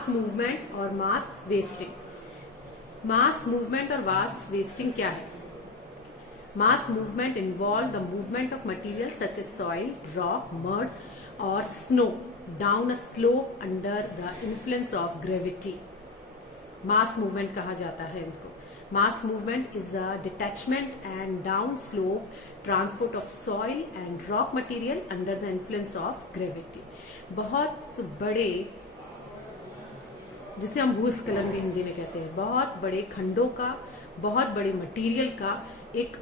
Mass movement और mass wasting. Mass movement और मास wasting क्या है? Mass movement involve the movement of material such as soil, rock, mud और snow down a slope under the influence of gravity. Mass movement कहा जाता है इनको। Mass movement is a detachment and down slope transport of soil and rock material under the influence of gravity. बहुत बड़े, जिसे हम भूस्खलन भी हिंदी में कहते हैं, बहुत बड़े खंडों का, बहुत बड़े मटेरियल का एक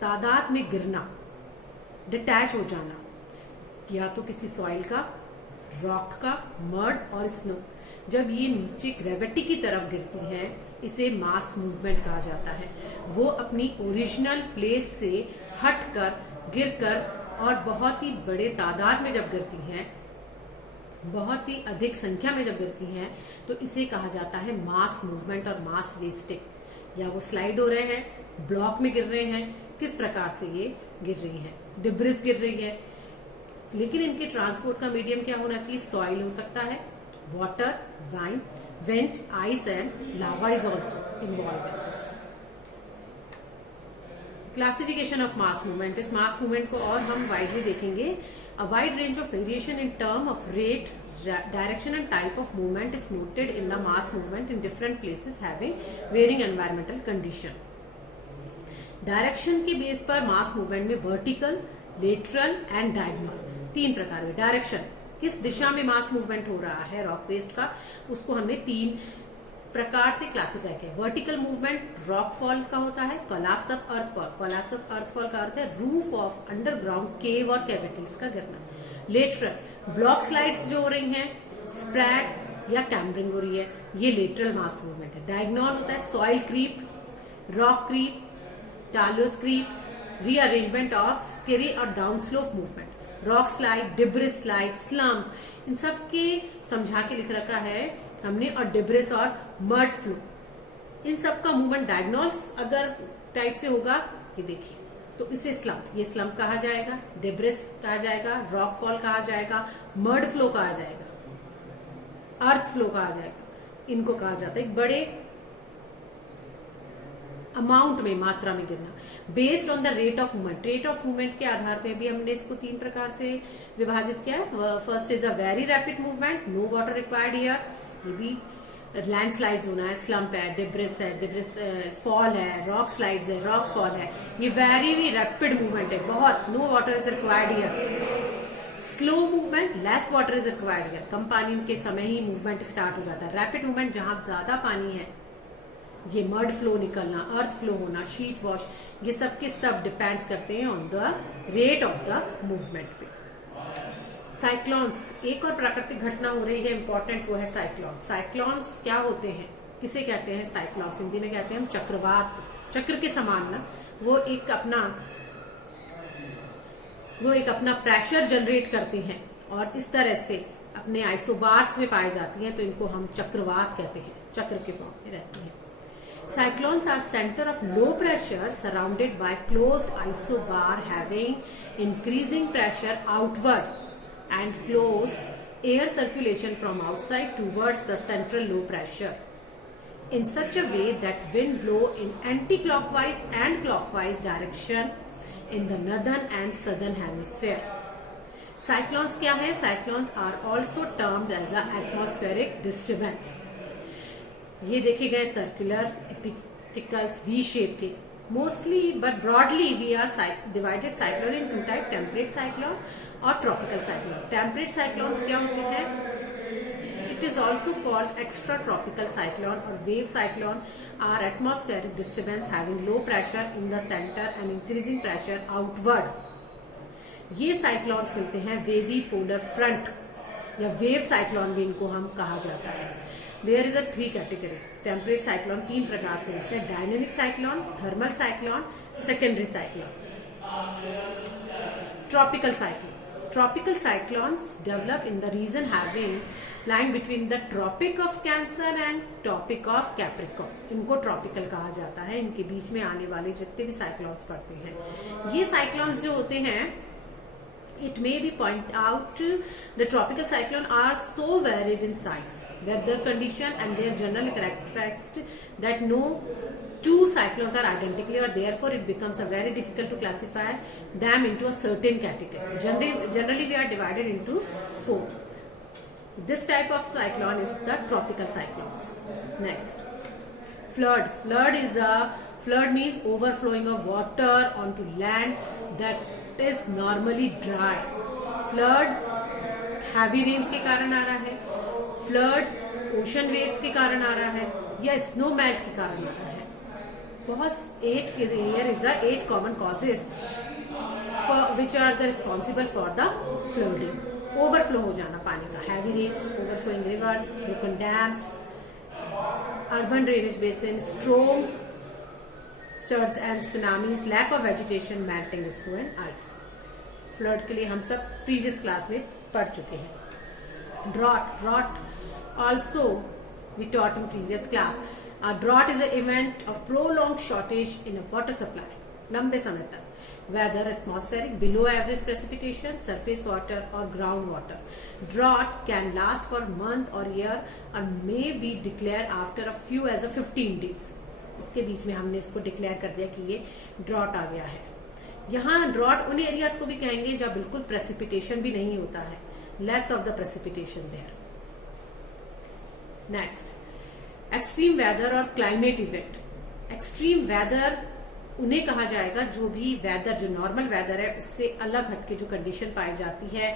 तादाद में गिरना, डिटैच हो जाना, या तो किसी सॉइल का, रॉक का, मड और स्नो, जब ये नीचे ग्रेविटी की तरफ गिरती हैं, इसे मास मूवमेंट कहा जाता है। वो अपनी ओरिजिनल प्लेस से हटकर, गिरकर और बहुत ही बड़े तादाद में जब गिरती हैं, बहुत ही अधिक संख्या में जब गिरती हैं, तो इसे कहा जाता है मास मूवमेंट और मास वेस्टिंग। या वो स्लाइड हो रहे हैं, ब्लॉक में गिर रहे हैं, किस प्रकार से ये गिर रही हैं, डिब्रिस गिर रही है, लेकिन इनके ट्रांसपोर्ट का मीडियम क्या होना चाहिए? सॉइल हो सकता है, water, wind, vent, ice and lava is also involve in this. Classification of mass movement. इस मास मूवमेंट को और हम वाइडली देखेंगे। A wide range of variation in term of rate, direction and type of movement is noted in the mass movement in different places having varying environmental condition. Direction के base पर mass movement में vertical, lateral and diagonal तीन प्रकार के direction, किस दिशा में mass movement हो रहा है रॉक वेस्ट का, उसको हमने तीन प्रकार से क्लासिफाई किया। वर्टिकल मूवमेंट रॉक फॉल का होता है, कोलैप्स ऑफ अर्थफॉल। कोलैप्स ऑफ अर्थफॉल का अर्थ है रूफ ऑफ अंडरग्राउंड केव और कैविटीज का गिरना। लेटरल ब्लॉक स्लाइड्स जो हो रही हैं, स्प्रेड या टैम्बरिंग हो रही है, ये लेटरल मास मूवमेंट है। डायगोनल होता है soil creep, rock creep, talus creep, rearrangement of scree और down slope movement, rock slide, debris slide, slump, इन सब के समझा के लिख रखा है हमने। और डिब्रिस और मड फ्लो, इन सब का मूवमेंट डायगोनल्स अगर टाइप से होगा, ये देखिए, तो इसे स्लम्प, ये स्लम्प कहा जाएगा, डिब्रिस कहा जाएगा, रॉक फॉल कहा जाएगा, मड फ्लो कहा जाएगा, अर्थ फ्लो कहा जाएगा। इनको कहा जाता है एक बड़े अमाउंट में, मात्रा में गिरना। Based on the rate of movement, rate of movement के आधार पे भी हमने इसको तीन प्रकार से विभाजित किया है। First is a very rapid movement, no water required here, ये भी लैंडस्लाइड्स होना है, स्लम्प है, डिब्रिस फॉल है, रॉक स्लाइड्स है, रॉक फॉल है, ये वेरी रैपिड मूवमेंट है, बहुत, no water is required here. Slow movement, less water is required here, कम पानी के समय ही मूवमेंट स्टार्ट हो जाता है। रैपिड मूवमेंट, जहां ज्यादा पानी है, ये मड फ्लो निकलना, अर्थ फ्लो होना, शीट वॉश, ये सब के सब डिपेंड्स करते हैं on the rate of the movement पे। साइक्लोन्स, एक और प्राकृतिक घटना हो रही है इंपॉर्टेंट, वो है साइक्लोन। साइक्लोन्स क्या होते हैं, किसे कहते हैं साइक्लोन्स? हिंदी में कहते हैं हम चक्रवात, चक्र के समान ना, वो एक अपना प्रेशर जनरेट करते हैं और इस तरह से अपने आइसोबार्स में पाए जाती हैं, तो इनको हम चक्रवात कहते हैं, चक्र के फॉर्म में रहती हैं। Cyclones are center of low pressure surrounded by closed isobar having increasing pressure outward and closed air circulation from outside towards the central low pressure in such a way that wind blow in anti-clockwise and clockwise direction in the northern and southern hemisphere. Cyclones क्या है? Cyclones are also termed as a atmospheric disturbance. ये देखे गए circular इपिकल्स V shape के, mostly but broadly we are divided cyclone in two type, temperate cyclone और tropical cyclone. Temperate cyclones क्या होते हैं? It is also called extra tropical cyclone और wave cyclone are atmospheric disturbance having low pressure in the centre and increasing pressure outward. ये cyclones मिलते हैं wavy polar front या wave cyclone भी इनको हम कहा जाता है। There is a 3 category. Temperate cyclone तीन प्रकार से होते हैं, dynamic cyclone, thermal cyclone, secondary cyclone. Tropical cyclone, tropical cyclones develop in the region having line between the tropic of cancer and tropic of capricorn. इनको tropical कहा जाता है। इनके बीच में आने वाले जितने भी साइक्लोन्स पड़ते हैं, ये साइक्लोन्स जो होते हैं It may be point out the tropical cyclone are so varied in size, weather condition and their general characteristics that no two cyclones are identical, or therefore it becomes a very difficult to classify them into a certain category. Generally we are divided into 4. This type of cyclone is the tropical cyclones. Next, flood means overflowing of water onto land that is normally dry. Flood heavy rains के कारण आ रहा है, flood ocean waves के कारण आ रहा है, या snow melt के कारण आ रहा है. बहुत 8 common causes which are the responsible for the flooding. Overflow हो जाना पानी का, heavy rains, overflowing rivers, broken dams, urban drainage basin, strong floods and tsunamis, lack of vegetation, melting snow and ice. Flood के लिए हम सब previous class में पढ़ चुके हैं. Drought also we taught in previous class. A drought is an event of prolonged shortage in a water supply. लंबे समय तक. Whether atmospheric, below average precipitation, surface water or ground water. Drought can last for month or year or may be declared after a few as a 15 days. इसके बीच में हमने इसको declare कर दिया कि ये ड्रॉट आ गया है. यहाँ ड्रॉट उन एरियाज को भी कहेंगे जहाँ बिल्कुल प्रेसिपिटेशन भी नहीं होता है, less of the precipitation there. Next, extreme weather और क्लाइमेट इवेंट. एक्सट्रीम वेदर उन्हें कहा जाएगा जो भी वेदर, जो नॉर्मल वेदर है उससे अलग हटके जो कंडीशन पाई जाती है,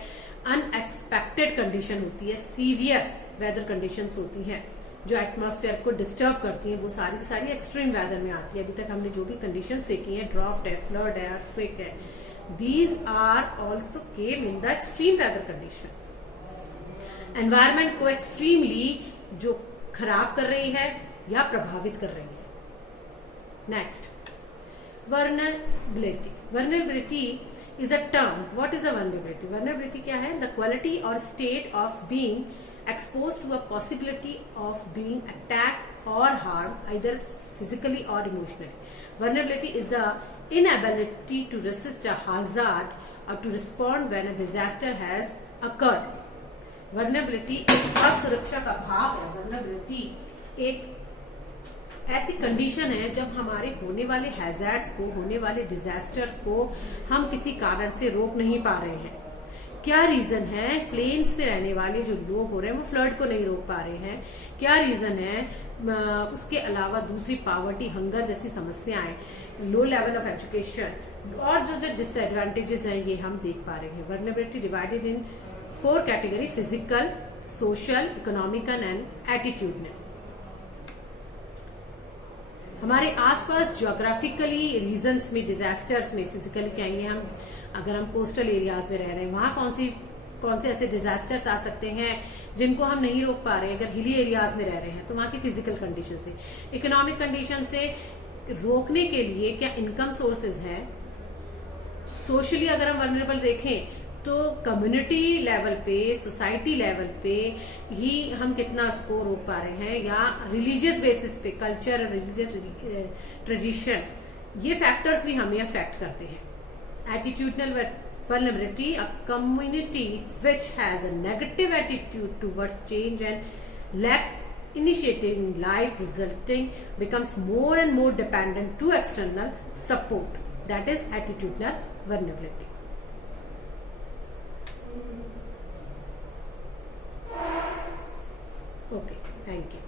अनएक्सपेक्टेड कंडीशन होती है, सीवियर वेदर कंडीशंस होती हैं जो एटमॉस्फेयर को डिस्टर्ब करती हैं, वो सारी की सारी एक्सट्रीम वेदर में आती है. अभी तक हमने जो भी कंडीशन देखी है, ड्राफ्ट है, फ्लड है, अर्थक्वेक है, these are also came in the extreme weather condition. Environment को एक्सट्रीमली जो खराब कर रही है या प्रभावित कर रही है. Next, vulnerability is a term. What is a vulnerability? Vulnerability क्या है? द क्वालिटी और state of being exposed to a possibility of being attacked or harmed either physically or emotionally. Vulnerability is the inability to resist a hazard or to respond when a disaster has occurred. Vulnerability एक असुरक्षा का भाव है. Vulnerability एक ऐसी condition है जब हमारे होने वाले हैजार्ड्स को, होने वाले डिजास्टर्स को हम किसी कारण से रोक नहीं पा रहे हैं. क्या रीजन है? प्लेन्स में रहने वाले जो लोग हो रहे हैं वो फ्लड को नहीं रोक पा रहे हैं. क्या रीजन है? उसके अलावा दूसरी पॉवर्टी, हंगर जैसी समस्याएं, लो लेवल ऑफ एजुकेशन और जो डिसएडवांटेजेस हैं ये हम देख पा रहे हैं. Vulnerability divided in 4 category: physical, social, economical and attitudinal. हमारे आसपास ज्योग्राफिकली रीजन्स में, डिजास्टर्स में, फिजिकली कहेंगे हम, अगर हम कोस्टल एरियाज में रह रहे हैं वहां कौन से ऐसे डिजास्टर्स आ सकते हैं जिनको हम नहीं रोक पा रहे हैं. अगर हिली एरियाज में रह रहे हैं तो वहां की फिजिकल कंडीशन से, इकोनॉमिक कंडीशन से रोकने के लिए क्या इनकम सोर्सेज हैं. सोशली अगर हम वल्नरेबल देखें तो कम्युनिटी लेवल पे, सोसाइटी लेवल पे ही हम कितना उसको रोक पा रहे हैं, या रिलीजियस बेसिस पे, कल्चर, रिलीजियस ट्रेडिशन, ये फैक्टर्स भी हमें अफेक्ट करते हैं. Attitudinal vulnerability, a community which has a negative attitude towards change and lack initiative in life resulting becomes more and more dependent to external support. That is attitudinal vulnerability. Okay, thank you.